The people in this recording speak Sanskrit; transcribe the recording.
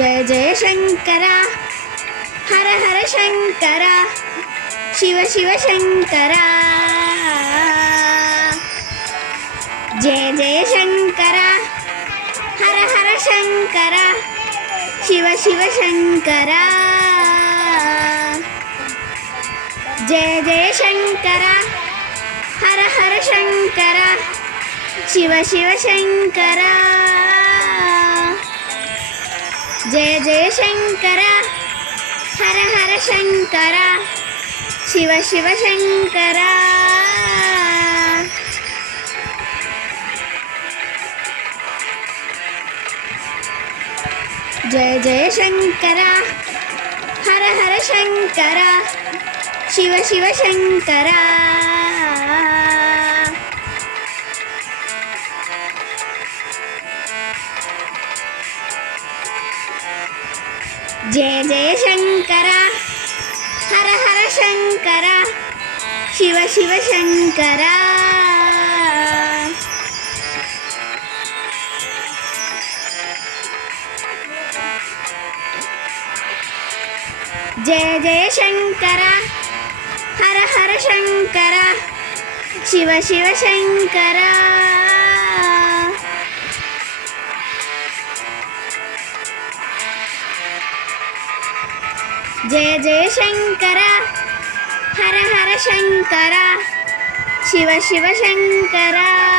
जय जय शंकर हर हर शंकर शिव शिव शंकर जय जय शंकर हर हर शंकर शिव शिव शंकर जय जय शंकर हर हर शंकर शिव शिव शंकर जय जय शंकर हर हर शंकर शिव शिव शंकर जय जय शंकर हर हर शंकर शिव शिव शंकर जय जय शंकर हर हर शंकर शिव शिव शंकर जय जय शंकर हर हर शंकर शिव शिव शंकर जय जय शंकर हर हर शंकर शिव शिव शंकर